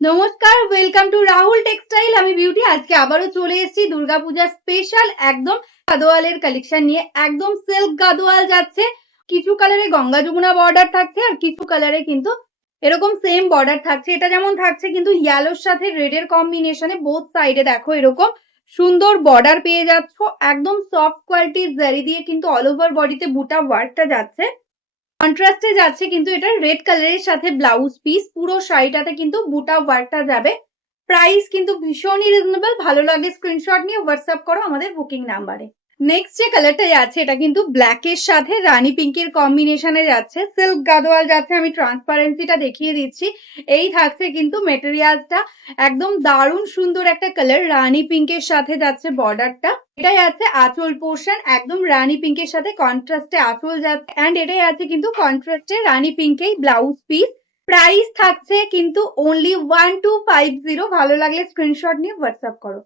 নমস্কার, welcome to Rahul textile. আমি beauty. আজকে আবারও চলে এসেছি দুর্গাপূজার স্পেশাল একদম গাদোয়ালের কালেকশন নিয়ে। একদম সিল্ক গাদোয়াল যাচ্ছে, কিছু কালারে গঙ্গা যমুনা বর্ডার থাকছে আর কিছু কালারে কিন্তু এরকম সেম বর্ডার থাকছে। এটা যেমন থাকছে কিন্তু ইয়েলোর সাথে রেডের কম্বিনেশনে, বোথ সাইডে দেখো এরকম সুন্দর বর্ডার পেয়ে যাচ্ছ। একদম সফট কোয়ালিটির জারি দিয়ে কিন্তু অল ওভার বডিতে বুটা ওয়ার্কটা যাচ্ছে। কন্ট্রাস্টে যাচ্ছে কিন্তু এটা রেড কালারের সাথে ব্লাউজ পিস, পুরো শাড়িটাতে কিন্তু বুটা ওয়ার্কটা যাবে। প্রাইস কিন্তু ভীষণই রিজনেবল। ভালো লাগে স্ক্রিনশট নিয়ে হোয়াটসঅ্যাপ করো আমাদের বুকিং নাম্বারে। নেক্সট যে কালারটা যাচ্ছে এটা কিন্তু ব্ল্যাক এর সাথে রানী পিঙ্কের কম্বিনেশনে যাচ্ছে, সিল্ক গাদোয়াল যাচ্ছে। আমি ট্রান্সপারেন্সিটা দেখিয়ে দিচ্ছি। এই থাকছে কিন্তু মেটেরিয়ালটা একদম দারুণ সুন্দর একটা কালার, রানী পিঙ্কের সাথে যাচ্ছে বর্ডারটা। এটাই আছে আঁচল পোর্শন, একদম রানী পিঙ্কের সাথে কন্ট্রাস্টে আঁচল যাচ্ছে এন্ড এটাই আছে কিন্তু কন্ট্রাস্টে রানী পিঙ্কেই ব্লাউজ পিস। প্রাইস থাকছে কিন্তু অনলি 1250। ভালো লাগলে স্ক্রিনশট নিয়ে হোয়াটসঅ্যাপ করো।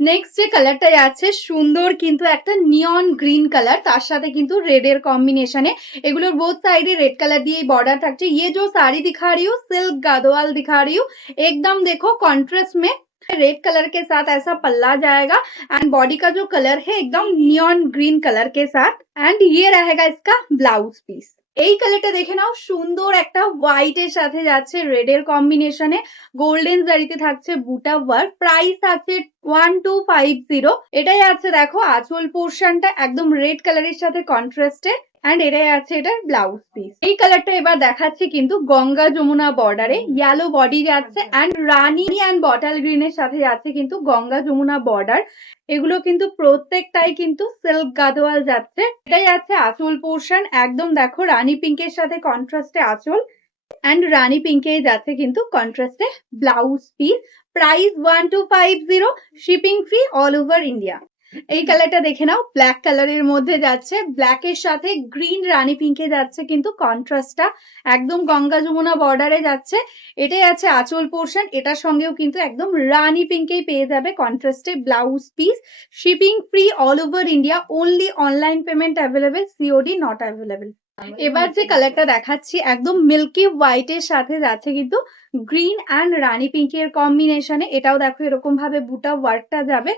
নেক্সট যে কালারটা আছে সুন্দর কিন্তু একটা নিয়ন গ্রিন কালার, তার সাথে কিন্তু রেড এর কম্বিনেশনে। এগুলোর বোথ সাইডে রেড कलर দিয়ে बॉर्डर থাকছে। ये जो साड़ी दिखा रही हूँ सिल्क गादोवाल दिखा रही हूँ, एकदम देखो कॉन्ट्रास्ट में रेड कलर के साथ ऐसा पल्ला जाएगा एंड बॉडी का जो कलर है एकदम नियॉन ग्रीन कलर के साथ एंड ये रहेगा इसका ब्लाउज पीस। এই কালারটা দেখে নাও, সুন্দর একটা হোয়াইট এর সাথে যাচ্ছে রেড এর কম্বিনেশনে, গোল্ডেন জারিতে থাকছে বুটা ওয়ার্ক। প্রাইস আছে 1250। এটাই আছে দেখো আঁচল পোর্শনটা একদম রেড কালারের সাথে কন্ট্রাস্টে এন্ড এটাই আছে এটার ব্লাউজ পিস। এই কালারটা এবার দেখাচ্ছি কিন্তু গঙ্গা যমুনা বর্ডারে, ইয়েলো বডি যাচ্ছে এন্ড রানী এন্ড বটল গ্রিন এর সাথে যাচ্ছে কিন্তু গঙ্গা যমুনা বর্ডার। এগুলো কিন্তু প্রত্যেকটাই কিন্তু সিল্ক গাদোয়াল যাচ্ছে। এটাই আছে আঁচল পোর্শন, একদম দেখো রানী পিঙ্কের সাথে কন্ট্রাস্টে আঁচল এন্ড রানী পিঙ্কে যাচ্ছে কিন্তু কন্ট্রাস্টে blouse piece. Price 1250, shipping free all over India. এই কালারটা দেখে নাও, ব্ল্যাক কালারের মধ্যে যাচ্ছে, ব্ল্যাক এর সাথে গ্রিন রানী পিঙ্কে যাচ্ছে কিন্তু কন্ট্রাস্টটা একদম গঙ্গা যমুনা বর্ডারে যাচ্ছে। এটাই আছে আঁচল পোর্শন, এটার সঙ্গেও কিন্তু একদম রানী পিঙ্কেই পেয়ে যাবে কন্ট্রাস্টে blouse piece. Shipping free all over India, only online payment available, COD not available. এবার যে কালারটা দেখাচ্ছি একদম মিল্কি হোয়াইট এর সাথে যাচ্ছে কিন্তু গ্রিন এন্ড রানী পিঙ্কের কম্বিনেশনে। এটাও দেখো এরকম ভাবে বুটা ওয়ার্কটা যাবে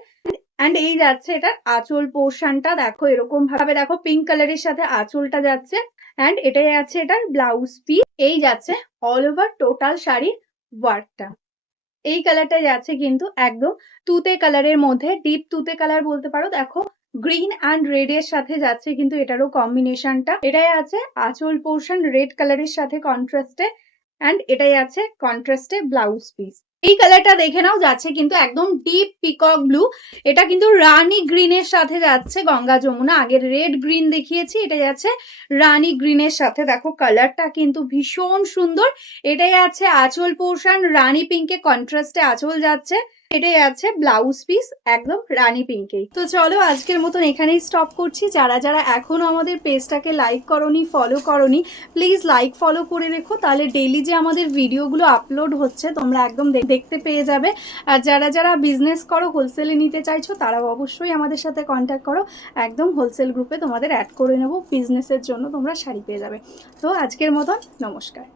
এন্ড এই যাচ্ছে এটার আঁচল পোর্শনটা দেখো এরকম ভাবে, দেখো পিঙ্ক কালারের সাথে আঁচলটা যাচ্ছে এন্ড এটাই আছে এটার ব্লাউজ পিস। এই যাচ্ছে অল ওভার টোটাল শাড়ির ওয়ার্কটা। এই কালারটা যাচ্ছে কিন্তু একদম তুতে কালারের মধ্যে, ডিপ তুতে কালার বলতে পারো। দেখো গ্রিন এন্ড রেড এর সাথে যাচ্ছে কিন্তু এটারও কম্বিনেশনটা। এটাই আছে আঁচল পোর্শন রেড কালারের সাথে কন্ট্রাস্টে এন্ড এটাই আছে কন্ট্রাস্টে ব্লাউজ পিস। এই কালারটা দেখে নাও, যাচ্ছে কিন্তু একদম ডিপ পিকক ব্লু। এটা কিন্তু রানী গ্রিনের সাথে যাচ্ছে গঙ্গা যমুনা। আগের রেড গ্রিন দেখিয়েছি, এটা যাচ্ছে রানী গ্রিনের সাথে। দেখো কালারটা কিন্তু ভীষণ সুন্দর। এটাই আছে আঁচল পোর্শন, রানী পিঙ্কে কন্ট্রাস্টে আঁচল যাচ্ছে। এটাই আছে ব্লাউজ পিস একদম রানী পিঙ্কেই। তো চলো আজকের মতন এখানেই স্টপ করছি। যারা যারা এখনো আমাদের পেজটাকে লাইক করোনি, ফলো করোনি, প্লিজ লাইক ফলো করে রেখো, তাহলে ডেইলি যে আমাদের ভিডিওগুলো আপলোড হচ্ছে তোমরা একদম দেখতে পেয়ে যাবে। আর যারা যারা বিজনেস করো, হোলসেলে নিতে চাইছো, তারাও অবশ্যই আমাদের সাথে কন্ট্যাক্ট করো। একদম হোলসেল গ্রুপে তোমাদের অ্যাড করে নেবো, বিজনেসের জন্য তোমরা শাড়ি পেয়ে যাবে। তো আজকের মতন নমস্কার।